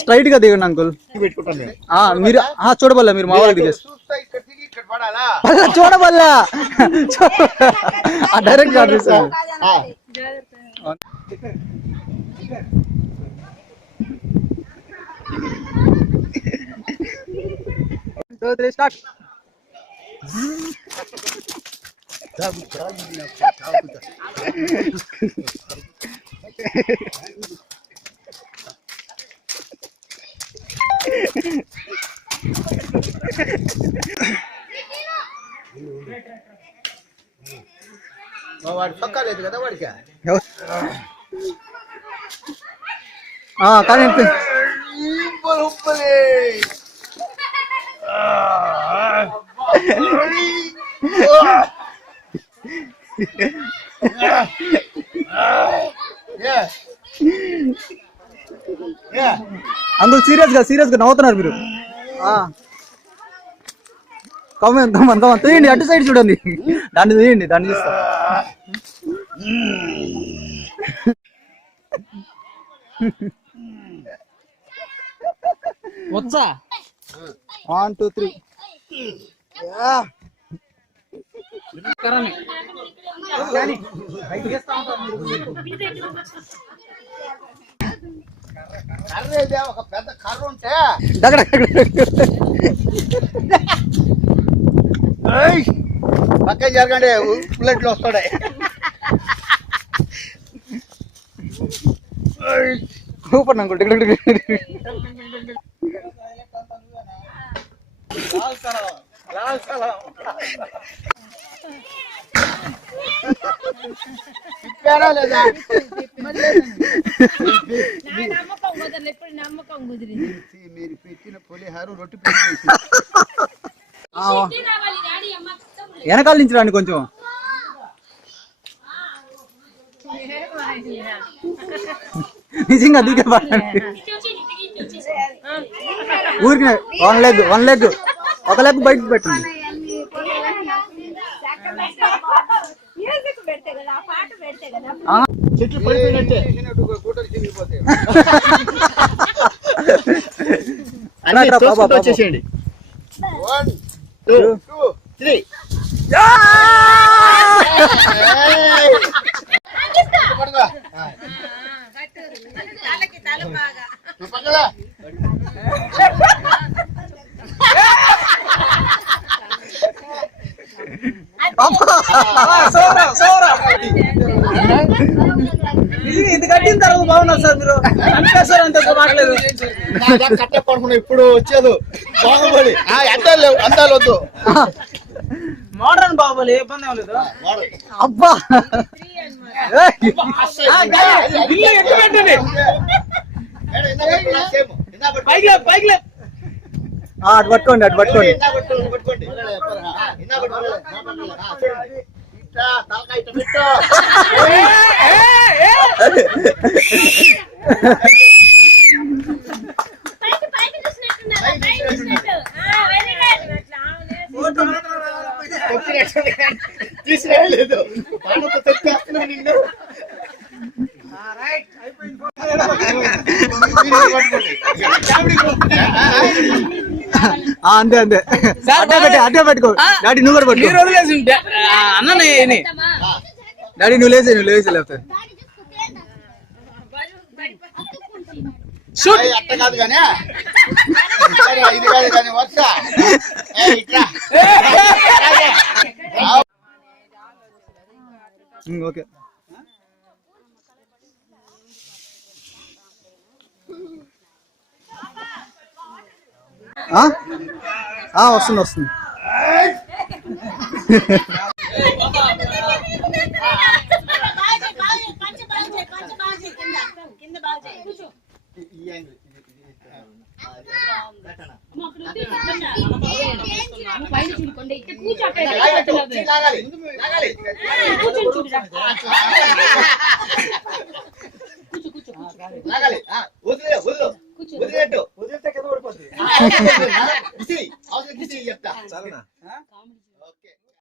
Straight గా దిగండి uncle. మీరు చూడబల్లా, మీరు మా వాళ్ళకి దిగేసి చూడబల్లా డైరెక్ట్ కనిపిస్తుంది. స్టార్ట్. వాడు చొక్కాలేదు కదా వాడికి. కానీ అందులో సీరియస్ గా నవ్వుతున్నారు మీరు. తీయండి, అటు సైడ్ చూడండి, దాన్ని తీయండి, దాన్ని చూస్తా. వచ్చా 1 2 3. ఒక పెద్ద కర్ర ఉంటే పక్క జరగండి, బుల్లెట్లు వస్తాయి. Super uncle. లేదా మీరు పెట్టిన పులిహారు రొట్టి వెనకాల నుంచి రండి కొంచెం. నిజంగా దిగే ఊరికి వన్ లెగ్ ఒక లెగ్ బయటకు పెట్టండి. చెట్లు పడిపోయినట్టే వచ్చేసేయండి. 1 2 3. ఇది కట్టిన తర్వాత బాగున్నారు సార్ మీరు. సార్ అంత మాట్లేదు కట్టే పడుకున్నా ఇప్పుడు వచ్చేది బాహుబలి. అందాలు వద్దు, మోడర్న్ బాహుబలి. ఇబ్బంది ఏం లేదు. అబ్బా అటు పట్టుకోండి, అటు పట్టుకోండి. తీసుకురాలేదు అంతే అంతే. అదే పెట్టుకో డాడీ, నువ్వు కూడా పట్టుకో. డాడీ నువ్వు లేచి లేకపోతే అట్ట కాదు కానీ ఇది కాదు కానీ వస్తా. ఓకే. వస్తుంది. వదిలేట్టు వదిలితే కింద పడిపోతుంది.